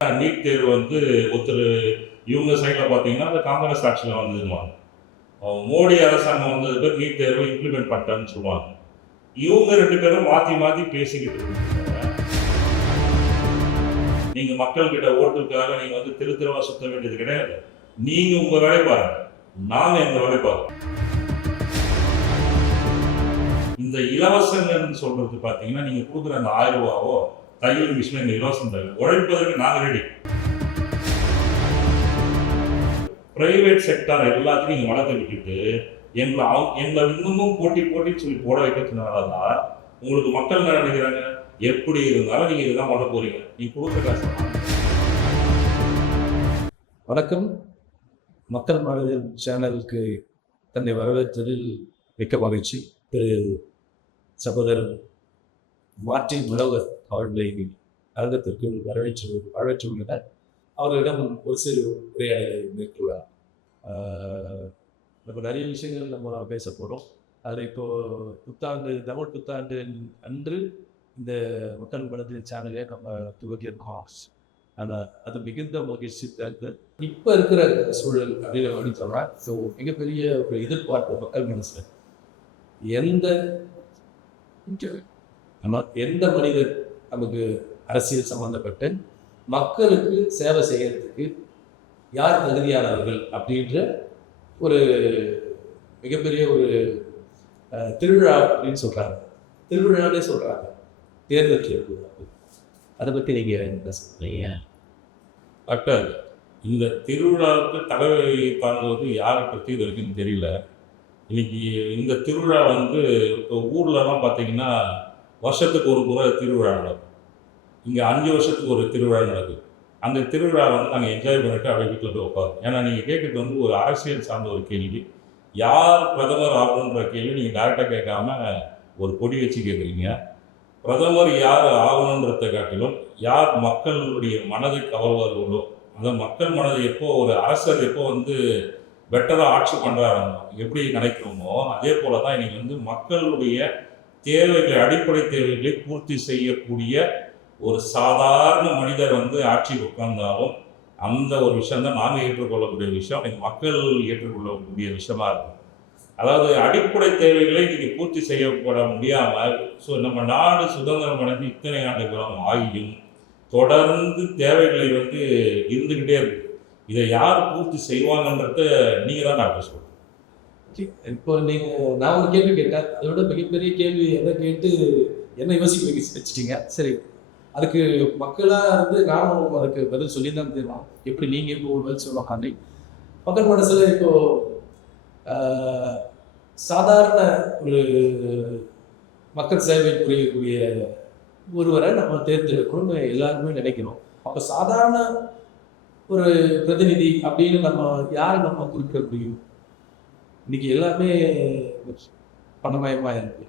NEET தேர்வு வந்து ஒருத்தர் இவங்க சைடில் பார்த்தீங்கன்னா அந்த காங்கிரஸ் ஆட்சியில் வந்ததுவாங்க. மோடி அரசாங்கம் வந்தது பேர் நீட் தேர்வை இம்ப்ளிமெண்ட் பண்ணிட்டான்னு சொல்லுவாங்க. இவங்க ரெண்டு பேரும் மாற்றி மாற்றி பேசிக்கிட்டு இருக்காங்க. நீங்கள் மக்கள்கிட்ட ஓட்டுக்காக நீங்கள் வந்து தெரு தெருவா சுத்த வேண்டியது கிடையாது. நீங்கள் உங்கள் வேலை பாருங்க, நாங்கள் எங்கள் வேலை பார்க்கணும். இந்த இலவசங்கன்னு சொல்றது பார்த்தீங்கன்னா நீங்கள் கொடுக்குற அந்த 1000 ரூபாவோ தையல் மிஷின் இந்த இலவசம் தரும் உழைப்பதற்கு நாங்கள் ரெடி. பிரைவேட் செக்டார் எல்லாத்தையும் நீங்கள் வளர்த்து விட்டுட்டு எங்களை இன்னமும் போட்டின்னு சொல்லி போட வைக்கிறதுனால தான் உங்களுக்கு மக்கள் என்ன நினைக்கிறாங்க, எப்படி இருந்தாலும் நீங்கள் இதுதான் பண்ண போறீங்க, நீ கொடுக்குற காசு. வணக்கம். மக்கள் மனதில் சேனலுக்கு தன்னை வரவேற்றதில் மிக்க மகிழ்ச்சி. திரு சகோதரர் மார்ட்டின் மனோகர் அவர்களை அரங்கத்திற்கு வரவேற்றுள்ளனர். அவர்களிடம் ஒரு சிறு உரையாடலை மேற்கொள்ளலாம். நம்ம நிறைய விஷயங்கள் நம்ம பேச போகிறோம். அதில் இப்போது தமிழ் புத்தாண்டு அன்று இந்த மக்கள் மனதில் சேனலே நம்ம துவக்கியிருக்கோம். ஆனால் அது மிகுந்த மகிழ்ச்சி தருது. இப்போ இருக்கிற சூழல் அப்படின்னு சொல்கிறேன். ஸோ மிகப்பெரிய ஒரு எதிர்பார்ப்பு மக்கள் மனசில் எந்த மனிதர் நமக்கு அரசியல் சம்பந்தப்பட்டு மக்களுக்கு சேவை செய்யறதுக்கு யார் தகுதியானவர்கள் அப்படின்ற ஒரு மிகப்பெரிய ஒரு திருவிழா அப்படின்னு சொல்கிறாங்க. திருவிழானே சொல்கிறாங்க. தேர்தல் திருவிழா. அதை பற்றி நீங்கள் என்ன சொல்றீங்க? டாக்டர், இந்த திருவிழாவுக்கு தலைவை தாங்குவது யாரை பற்றி இது வரைக்கும் தெரியல. இன்னைக்கு இந்த திருவிழா வந்து இப்போ ஊர்லலாம் பார்த்தீங்கன்னா வருஷத்துக்கு ஒரு முறை திருவிழா நடக்கும். இங்கே 5 வருஷத்துக்கு ஒரு திருவிழா நடக்குது. அந்த திருவிழா வந்து நாங்கள் என்ஜாய் பண்ணிட்டு அப்படியே வீட்டில் போய் உட்காரோம். ஏன்னா நீங்கள் கேட்குறது வந்து ஒரு அரசியல் சார்ந்த ஒரு கேள்வி. யார் பிரதமர் ஆகணுன்ற கேள்வி நீங்கள் டேரெக்டாக கேட்காம ஒரு கொடி வச்சு கேட்குறீங்க. பிரதமர் யார் ஆகணுன்றதை காட்டிலும் யார் மக்களுடைய மனதை கவர்வார்களோ, அந்த மக்கள் மனதை எப்போ ஒரு அரசர் எப்போ வந்து பெட்டராக ஆட்சி பண்ணுறாங்க எப்படி நினைக்கிறோமோ அதே போல தான் இன்றைக்கி வந்து மக்களுடைய தேவைகளை, அடிப்படை தேவைகளை பூர்த்தி செய்யக்கூடிய ஒரு சாதாரண மனிதர் வந்து ஆட்சிக்கு உட்கார்ந்தாலும் அந்த ஒரு விஷயம்தான் நாங்கள் ஏற்றுக்கொள்ளக்கூடிய விஷயம், எங்கள் மக்கள் ஏற்றுக்கொள்ளக்கூடிய விஷயமா இருக்கும். அதாவது அடிப்படை தேவைகளை நீங்கள் பூர்த்தி செய்யப்பட முடியாமல் நம்ம நாடு சுதந்திரம் அடைந்து இத்தனை ஆண்டுகளும் ஆகியும் தொடர்ந்து தேவைகளை வந்து இருந்துக்கிட்டே இருக்கு. இதை யார் பூர்த்தி செய்வாங்கன்றத நீங்கள் தான் டாக்டர் சொல்லுங்கள். இப்போ நான் ஒரு கேள்வி கேட்டேன். அதை விட மிகப்பெரிய கேள்வி எதை கேட்டு என்ன யோசிக்க வச்சுட்டீங்க. சரி, அதுக்கு மக்களாக இருந்து நானும் அதுக்கு பதில் சொல்லி தான் தெரியும். எப்படி நீங்கள் இப்போ ஒரு பதில் சொல்லுவாங்க. மக்கள் மனசில் இப்போது சாதாரண ஒரு மக்கள் சேவை புரியக்கூடிய ஒருவரை நம்ம தேர்ந்தெடுக்கணும்னு எல்லாருமே நினைக்கிறோம். அப்போ சாதாரண ஒரு பிரதிநிதி அப்படின்னு நம்ம யாரை நம்ம குறிப்பிட முடியும்? இன்னைக்கு எல்லாமே பணமயமாக இருக்கு.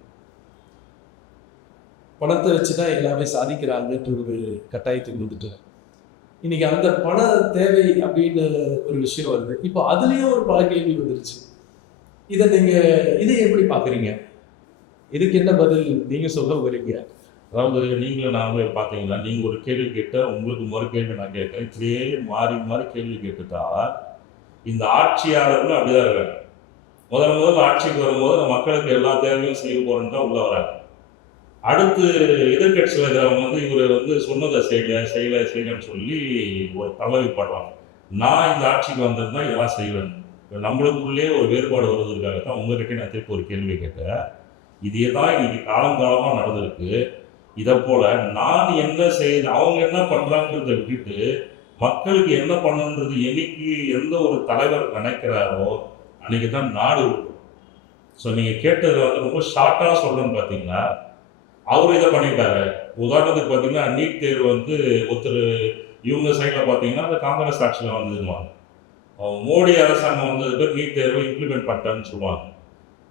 பணத்தை வச்சுதான் எல்லாமே சாதிக்கிறாங்கன்ற ஒரு கட்டாயத்துக்கு வந்துட்டு இன்னைக்கு அந்த பண தேவை அப்படின்னு ஒரு விஷயம் வருது. இப்போ அதுலேயும் ஒரு பல கேள்வி வந்துருச்சு. இதை எப்படி பார்க்குறீங்க? இதுக்கு என்ன பதில் நீங்கள் சொல்ல வரீங்க? அதாவது நீங்களும் நாங்களே பார்த்தீங்களா, நீங்கள் ஒரு கேள்வி கேட்டால் உங்களுக்கு மறு கேள்வி நான் கேட்குறேன். இப்படியே மாறி மாறி கேள்வி கேட்டுட்டா இந்த ஆட்சியாளர்கள் அப்படிதான் இருக்காங்க. முதல்ல ஆட்சிக்கு வரும்போது நம்ம மக்களுக்கு எல்லா தேவையும் செய்ய போகிறோன்னு தான் உள்ள வராங்க. அடுத்து எதிர்கட்சியில் இருக்கிறவங்க வந்து இவர் வந்து சொன்னதை செய்யலன்னு சொல்லி ஒரு தலைவிப்படுறாங்க. நான் இந்த ஆட்சிக்கு வந்திருந்தா இதெல்லாம் செய்வேன். நம்மளுக்குள்ளே ஒரு வேறுபாடு வருவதற்காக தான் உங்ககிட்ட நான் திருப்பி ஒரு கேள்வி கேட்டேன். இதே தான் இன்னைக்கு காலங்காலமாக நடந்திருக்கு. இதை போல் நான் என்ன செய்யுது, அவங்க என்ன பண்ணுறாங்கிறத விட்டுட்டு மக்களுக்கு என்ன பண்ணணுன்றது என்னைக்கு எந்த ஒரு தலைவர் நினைக்கிறாரோ அன்றைக்கி தான் நாடு இருக்கும். ஸோ நீங்கள் கேட்டது வந்து ரொம்ப ஷார்ட்டாக சொல்லணும்னு பார்த்தீங்கன்னா அவர் இதை பண்ணிட்டாரு. உதாரணத்துக்கு பார்த்தீங்கன்னா நீட் தேர்வு வந்து ஒருத்தர் இவங்க சைடில் பார்த்தீங்கன்னா அந்த காங்கிரஸ் ஆட்சியில் வந்ததுவாங்க. மோடி அரசாங்கம் வந்தது பேர் நீட் தேர்வை இம்ப்ளிமெண்ட் பண்ணிட்டான்னு சொல்லுவாங்க.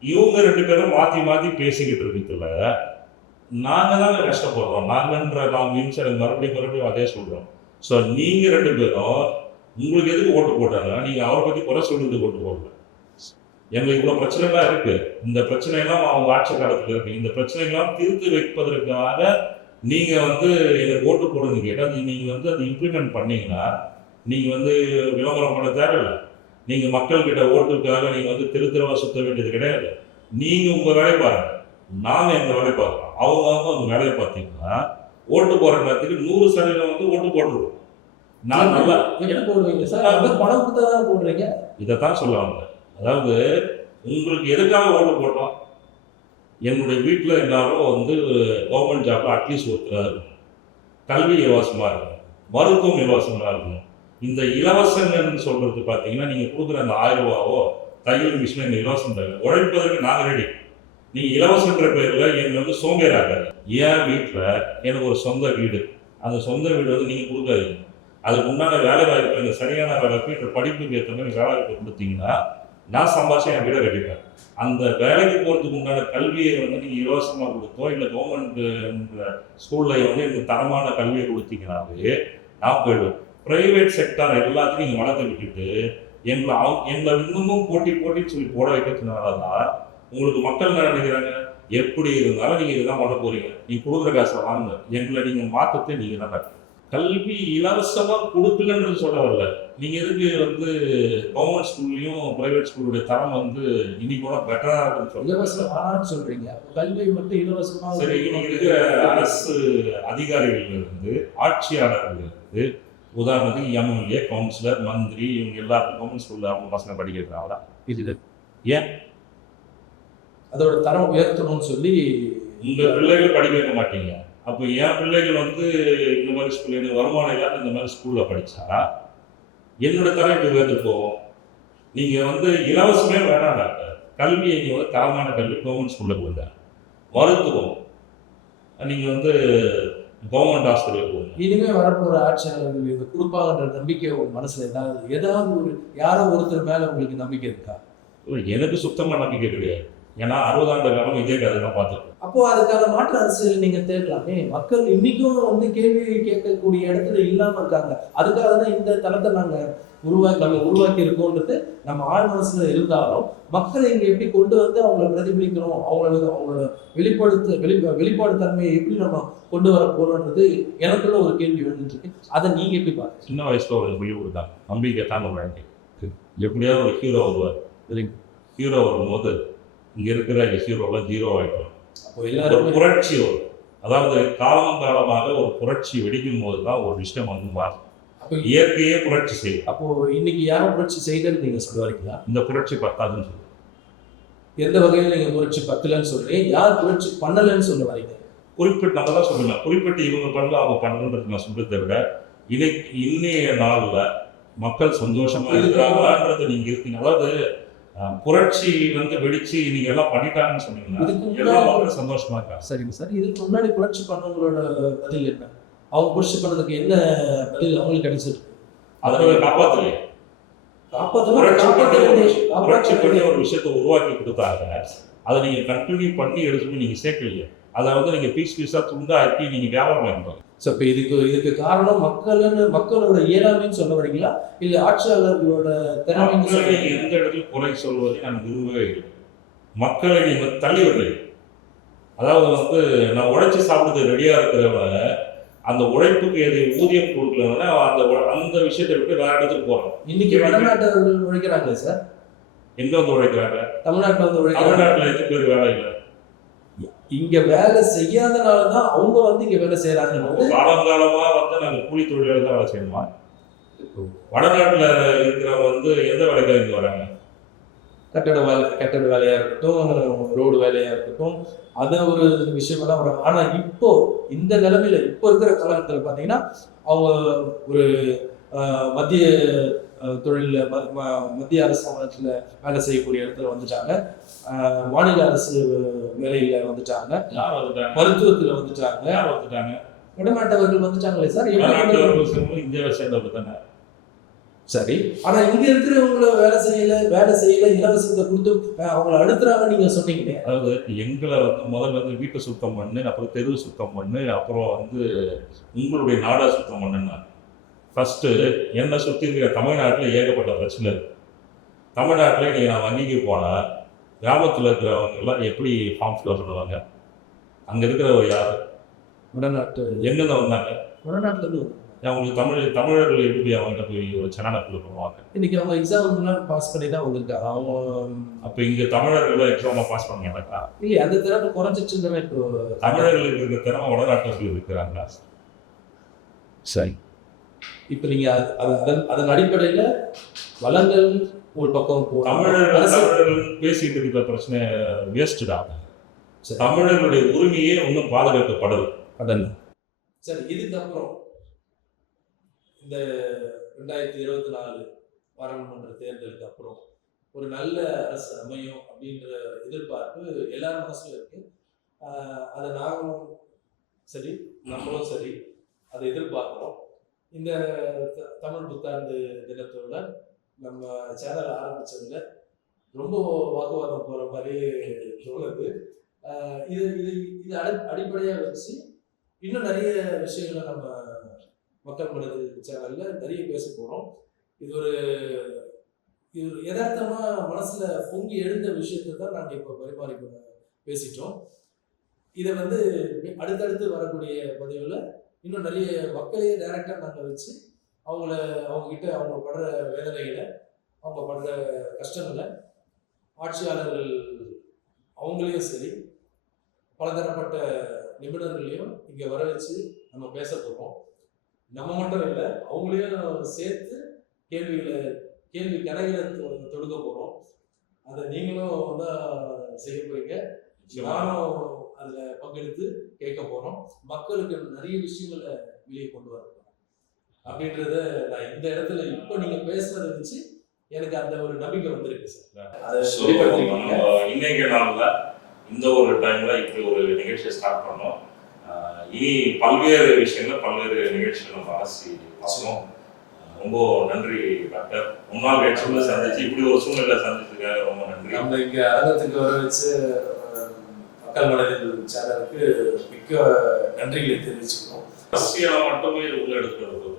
இவங்க ரெண்டு பேரும் மாற்றி மாற்றி பேசிக்கிட்டு இருக்கிறதுல நாங்கள் தாங்க கஷ்டப்படுறோம். நாங்கன்ற எனக்கு மறுபடியும் அதே சொல்கிறோம். ஸோ நீங்கள் ரெண்டு பேரும் உங்களுக்கு எதுக்கு ஓட்டு போட்டாங்க? நீங்கள் அவரை பற்றி குறை சொல்றதுக்கு ஓட்டு போடல. எங்களுக்கு இவ்வளோ பிரச்சனைலாம் இருக்குது. இந்த பிரச்சனைலாம் அவங்க ஆட்சி காலத்தில் இருக்குது. இந்த பிரச்சனைகள்லாம் தீர்த்து வைப்பதற்காக நீங்கள் வந்து எனக்கு ஓட்டு போடுன்னு கேட்டால் நீங்கள் வந்து அதை இம்ப்ளிமெண்ட் பண்ணீங்கன்னா நீங்கள் வந்து விளம்பரம் பண்ண தேவையில்லை. நீங்கள் மக்கள்கிட்ட ஓட்டுக்காக நீங்கள் வந்து தெரு தெருவாக சுற்ற வேண்டியது கிடையாது. நீங்கள் உங்கள் வேலையை பாருங்கள், நாங்கள் எங்கள் வேலையை பார்க்குறோம். அவங்க அவங்க வேலையை பார்த்தீங்கன்னா ஓட்டு போடுற நேரத்துக்கு 100% வந்து ஓட்டு போட்டுருவோம். நான் நல்லா என்ன போடுவீங்க சார்? அதான் பணம் கொடுத்தா தான் போடுறீங்க. இதைத்தான் சொல்ல வந்தேன். அதாவது உங்களுக்கு எதுக்காக ஓட்டு போட்டோம்? என்னுடைய வீட்டில் எல்லாரும் வந்து கவர்மெண்ட் ஜாப்பில் அட்லீஸ்ட் ஒருத்தராக இருக்கணும், கல்வி இலவசமாக இருக்கணும், மருத்துவம் இலவசமாக இருக்கணும். இந்த இலவசங்கன்னு சொல்கிறது பார்த்தீங்கன்னா நீங்கள் கொடுக்குற அந்த 1000 ரூபாவோ தையல் மிஷின் இந்த இலவசம் தர உழைப்பதற்கு நாங்கள் ரெடி. நீங்கள் இலவசங்கிற பேரில் என்னை வந்து சோம்பேறாக்காது. என் வீட்டில் எனக்கு ஒரு சொந்த வீடு, அந்த சொந்த வீடு வந்து நீங்கள் கொடுக்காதீங்க. அதுக்கு உண்டான வேலை வாய்ப்பு, எனக்கு சரியான வேலை வாய்ப்பு, படிப்புக்கு ஏற்ற மாதிரி வேலை வாய்ப்பு கொடுத்தீங்கன்னா நான் சம்பாதிச்சு என் வீடை கட்டிப்பேன். அந்த வேலைக்கு போகிறதுக்கு உண்டான கல்வியை வந்து நீங்கள் இலவசமாக கொடுத்தோம், இல்லை கவர்மெண்ட் ஸ்கூலில் வந்து எனக்கு தரமான கல்வியை கொடுத்தீங்கன்னாவே நான் போயிடுவேன். ப்ரைவேட் செக்டார் எல்லாத்தையும் நீங்கள் வளர்த்து விட்டுட்டு எங்களை இன்னமும் போட்டின்னு சொல்லி போட வைக்கிறதுனால தான் உங்களுக்கு மக்கள் என்ன நினைக்கிறாங்க, எப்படி இருந்தாலும் நீங்கள் இதுதான் பண்ண போகிறீங்க, நீங்கள் கொடுக்குற காசை வாங்க, எங்களை நீங்கள் மாற்றத்தை நீங்கள் தான். கல்வி இலவசமாக கொடுக்கலன்னு சொல்ல வரல. நீங்கள் எதுக்கு வந்து கவர்மெண்ட் ஸ்கூல்லையும் ப்ரைவேட் ஸ்கூலுடைய தரம் வந்து இன்னைக்கு கூட பெட்டராக இருக்குன்னு சொல்லுங்கள். இலவசம் ஆனான்னு சொல்றீங்க, கல்வி மட்டும் இலவசமாக. சரி, இன்னைக்கு இருக்கிற அரசு அதிகாரிகள் இருந்து, ஆட்சியாளர்கள் இருந்து, உதாரணத்துக்கு எம்எல்ஏ, கவுன்சிலர், மந்திரி, இவங்க எல்லாருக்கும் கவர்மெண்ட் ஸ்கூலில் அவங்க பசங்க படிக்கிறாங்களா? இது ஏன் அதோட தரம் உயர்த்தணும்னு சொல்லி உங்கள் பிள்ளைகள் படிக்க வைக்க மாட்டீங்க. அப்போ என் பிள்ளைகள் வந்து இந்த மாதிரி ஸ்கூல், எனக்கு வருமானம் இல்லாத இந்த மாதிரி ஸ்கூலில் படித்தா என்னோட தரம் இப்படி உயர்ந்து போகும். நீங்கள் வந்து இலவசமே வேணாம் டாக்டர், கல்வியை நீங்கள் வந்து தரமான கல்வி கவர்மெண்ட் ஸ்கூலில் கொடுங்க. மருத்துவம் நீங்கள் வந்து கவர்மெண்ட் ஹாஸ்பிட்டலுக்கு போகுங்க. இனிமே வரப்போற ஆட்சியாளர்கள் இது கொடுப்பாங்கன்ற நம்பிக்கை உங்க மனசுல ஏதாவது ஒரு யாரோ ஒருத்தர் மேல உங்களுக்கு நம்பிக்கை இருக்கா? எனக்கு சுத்தமாக நம்பிக்கை கிடையாது. ஏன்னா 60 ஆண்டு காலம் இதே கதை தான் பார்த்துருக்கோம். அப்போ அதுக்கான மாற்று அரசியல் நீங்க தேடலாமே. மக்கள் இன்னைக்கும் வந்து கேள்வி கேட்கக்கூடிய இடத்துல இல்லாம இருக்காங்க. அதுக்காக தான் இந்த தளத்தை நாங்க உருவாக்கி இருக்கோன்றது நம்ம ஆழ் மனசுல இருந்தாலும், மக்களை இங்க எப்படி கொண்டு வந்து அவங்களை பிரதிபலிக்கணும், அவங்களோட வெளிப்பாடு தன்மையை எப்படி நம்ம கொண்டு வர போறோன்றது எனக்குள்ள ஒரு கேள்வி எழுந்துட்டு இருக்கு. அதை நீங்க எப்படி பாருங்க? சின்ன வயசுல ஒரு முடிவு தான், நம்பிக்கை தான் வாழ்க்கை. எப்படியாவது ஒரு ஹீரோ வருவார். ஹீரோ வரும்போது இங்கே இருக்கிற ஹீரோலாம் ஜீரோ ஆகிடும். அப்போ எல்லாரும் புரட்சி வரும். அதாவது காலமாக ஒரு புரட்சி வெடிக்கும் போது தான் ஒரு விஷயம் வந்து மாறும். இயற்கையே புரட்சி செய்யும். அப்போ இன்னைக்கு யாரும் புரட்சி செய்யலன்னு நீங்க சொல்ல வரீங்களா? இந்த புரட்சி பத்தாதுன்னு சொல்லுங்க. எந்த வகையில் நீங்க புரட்சி பத்தலன்னு சொல்றீங்க? யார் புரட்சி பண்ணலன்னு சொல்ல வரீங்க? குறிப்பிட்டு நம்ம தான் சொல்லுங்க, குறிப்பிட்டு இவங்க பண்ணல அவங்க பண்ணலன்றது நான் சொல்றதை விட இன்னைய நாளில் மக்கள் சந்தோஷமா இருக்கிறாங்களான்றது நீங்க இருக்கீங்க. அதாவது புரட்சி வந்து வெடிச்சு நீங்க எல்லாம் பண்ணிட்டாங்கன்னு சொன்னீங்கன்னா எல்லாம் சந்தோஷமா இருக்காங்க. சரிங்க சார், இதுக்கு முன்னாடி புரட்சி பண்ணவங்களோட பதில் என்ன? அவங்க புரட்சி பண்ணதுக்கு என்ன பதில் அவங்களுக்கு கிடைச்சிருக்கு? அதை நீங்க காப்பாற்றலையே. புரட்சி பண்ணி ஒரு விஷயத்தை உருவாக்கி கொடுத்தாங்க, அதை நீங்க கண்டினியூ பண்ணி எடுத்து நீங்க சேர்க்கலையே. அதை வந்து நீங்க பீஸா துண்டா ஆக்கி நீங்க வியாபாரம் பண்ணுறோம். ஸோ இப்போ இதுக்கு காரணம் மக்களோட இயலாமைன்னு சொல்ல வரீங்களா, இல்லை ஆட்சியாளர்களோட திறமைன்னு? எந்த இடத்துல குறை சொல்வதை நான் விரும்பவே இல்லை. மக்களை நீங்க தள்ளி விடுறீங்க. அதாவது வந்து நான் உழைச்சி சாப்பிடுறது ரெடியா இருக்கிறவங்க அந்த உழைப்புக்கு எது ஊதியம் கொடுக்கலன்னா அந்த விஷயத்தை விட்டு வேற இடத்துக்கு போறோம். இன்னைக்கு வடநாட்டவர்கள் உழைக்கிறாங்களே சார். எங்க வந்து உழைக்கிறாங்க? தமிழ்நாட்டில் வந்து உழைக்கிறாங்க. தமிழ்நாட்டில் எத்தனை பேர் வேலை இல்லை? இங்க வேலை செய்யாதனால தான் அவங்க வந்து இங்க வேலை செய்யறாங்க. காலங்காலமா வந்து நாங்க கூலி தொழிலாளர் தான் வேலை செய்யணுமா? வடநாட்டுல இருக்கிறவங்க வந்து எந்த வேலைக்காக இங்க வராங்க? கட்டட வேலையா இருக்கட்டும், ரோடு வேலையா இருக்கட்டும், அது ஒரு விஷயமெல்லாம் வரும். ஆனா இப்போ இந்த நிலைமையில இப்போ இருக்கிற காலகட்டத்தில் பார்த்தீங்கன்னா அவங்க ஒரு மத்திய தொழில மத்திய அரசாங்கத்தில் வேலை செய்யக்கூடிய இடத்துல வந்துட்டாங்க, மாநில அரசு வேலையில வந்துட்டாங்க, மருத்துவத்தில் வந்துட்டாங்க, வடநாட்டவர்கள் வந்துட்டாங்களே சார். இந்தியாவை சேர்ந்தவர்கள் தானே. சரி, ஆனா இங்க இருக்கிறவங்கள வேலை செய்யல இலவசத்தை கொடுத்து அவங்களை அடுத்துறாங்க நீங்க சொன்னீங்களே. அதாவது எங்களை வந்து முதல்ல வந்து வீட்டை சுத்தம் பண்ணு, அப்புறம் தெருவு சுத்தம் பண்ணு, அப்புறம் வந்து உங்களுடைய நாடா சுத்தம் பண்ணுன்னா. ஃபஸ்ட்டு என்னை சுற்றி இருக்கிற தமிழ்நாட்டில் ஏகப்பட்ட பிரச்சனை இருக்குது. தமிழ்நாட்டில் நீங்கள் நான் வங்கிக்கு போனால் கிராமத்தில் இருக்கிறவங்க எல்லாம் எப்படி ஃபார்ம் ஃபில் பண்ணுவாங்க? அங்கே இருக்கிறவர் யார்? வடநாட்டு எங்கேருந்து வந்தாங்க? வடநாட்டிலேருந்து அவங்களுக்கு தமிழர்கள் எப்படி அவங்ககிட்ட போய் ஒரு சனானத்தில் பண்ணுவாங்க? இன்னைக்கு அவங்க எக்ஸாம்லாம் பாஸ் பண்ணி தான் வந்திருக்காங்க. அவங்க அப்போ இங்கே தமிழர்கள் எக்ஸாமாக பாஸ் பண்ண மாட்டாங்களா? இல்லை அந்த திறமை குறைஞ்சிச்சுன்னு இப்போ தமிழர்களுக்கு இருக்கிற திறமை வடநாட்டில் இருக்கிறாங்களா? சரி. இப்போ நீங்கள் அதன் அடிப்படையில் வளங்கள் ஒரு பக்கம் தமிழர்கள் பேசிட்டு இருக்கிற பிரச்சனை வேஸ்ட்டுடா. சரி. தமிழர்களுடைய உரிமையே ஒன்றும் பாதுகாக்கப்படலை. கடல். சரி, இதுக்கப்புறம் இந்த 2024 பாராளுமன்ற தேர்தலுக்கு அப்புறம் ஒரு நல்ல அரசு அமையும் அப்படின்ற எதிர்பார்ப்பு எல்லார் மனசுல இருக்கு. அதை நாங்களும் சரி, நம்மளும் சரி, அதை எதிர்பார்க்கிறோம். இந்த தமிழ் புத்தாண்டு தினத்தோட நம்ம சேனல் ஆரம்பிச்சதுல ரொம்ப வாக்குவாதம் போற மாதிரி தோணுது. இது இது இது அடிப்படையா வச்சு இன்னும் நிறைய விஷயங்களை நம்ம மக்கள் மனது சேனல்ல நிறைய பேச போறோம். இது யதார்த்தமா மனசுல பொங்கி எழுந்த விஷயத்தை தான் நாங்கள் இப்போ பரிமாறி பேசிட்டோம். இதை அடுத்தடுத்து வரக்கூடிய பதிவுல இன்னும் நிறைய மக்களையே டைரக்டா நாங்கள் வச்சு அவங்க கிட்ட அவங்க படுற வேதனைகளை, அவங்க படுற கஷ்டங்களை, ஆட்சியாளர்கள் அவங்களையும் சரி பலதரப்பட்ட நிபுணர்களையும் இங்கே வர வச்சு நம்ம பேச போகிறோம். நம்ம மட்டும் இல்லை, அவங்களையும் சேர்த்து கேள்வி கடைகளை தொடுக்க போகிறோம். அதை நீங்களும் தான் செய்ய போறீங்க, நானும் அதில் பங்கெடுத்து கேட்க போகிறோம். மக்களுக்கு நிறைய விஷயங்களை வெளியே கொண்டு வர போகிறோம் அப்படின்றத நான் இந்த இடத்துல இப்போ நீங்கள் பேசுறதை வச்சு எனக்கு அந்த ஒரு நம்பிக்கை வந்திருக்கு சார். இன்னைக்கு நாளில் இந்த ஒரு டைமில் இப்படி ஒரு நிகழ்ச்சியை ஸ்டார்ட் பண்ணோம். இனி பல்வேறு விஷயங்கள், பல்வேறு நிகழ்ச்சிகள் நம்ம அரசி பார்க்கணும். ரொம்ப நன்றி டாக்டர். முன்னாள் கட்சிகளை சந்திச்சு இப்படி ஒரு சூழ்நிலை சந்திச்சதுக்காக ரொம்ப நன்றி. நம்ம இங்கே அரங்கத்துக்கு வர வச்சு மக்கள் மனதில் சேனலுக்கு மிக்க நன்றிகளை தெரிவிச்சுக்கணும். அரசியலை மட்டுமே உள்ள எடுக்கிறது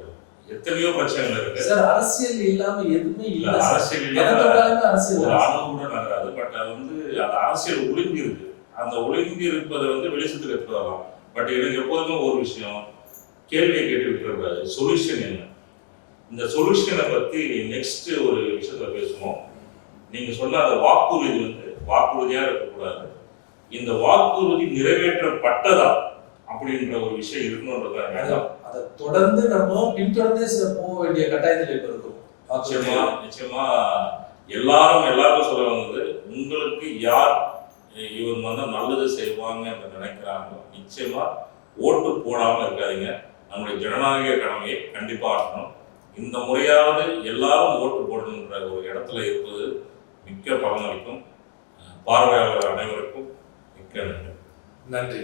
எத்தனையோ பிரச்சனைகள் இருக்கு சார். அரசியல் இல்லாம எதுவுமே இல்லை. அரசியல் அரசியல் அளவு கூட நகராது. பட் அது அந்த அரசியல் ஒழுங்கி இருக்கு. அந்த ஒழுங்கி இருப்பதை வெளிச்சத்துக்கு எடுத்து வரலாம். பட் எனக்கு எப்போதுமே ஒரு விஷயம் கேள்வியை கேட்டு விட்டுறக்கூடாது. சொல்யூஷன் என்ன? இந்த சொல்யூஷனை பத்தி நெக்ஸ்ட் ஒரு விஷயத்துல பேசுவோம். நீங்க சொன்ன அந்த வாக்குறுதி வாக்குறுதியா இருக்கக்கூடாது. இந்த வாக்குறுதி நிறைவேற்றப்பட்டதா அப்படின்ற ஒரு விஷயம் இருக்கணும்ன்றதான். அதை தொடர்ந்து நம்ம பின்தொடர்ந்தே போக வேண்டிய கட்டாயத்தில் இப்ப இருக்கும். நிச்சயமா எல்லாரும் சொல்ல வந்தது, உங்களுக்கு யார் இவங்க நல்லது செய்வாங்க என்று நினைக்கிறாங்களோ நிச்சயமா ஓட்டு போடாம இருக்காதீங்க. நம்முடைய ஜனநாயக கடமையை கண்டிப்பா ஆற்றணும். இந்த முறையாவது எல்லாரும் ஓட்டு போடணுன்ற ஒரு இடத்துல இருப்பது மிக்க பலனளிக்கும். பார்வையாளர் அனைவருக்கும் மிக்க நன்றி. நன்றி.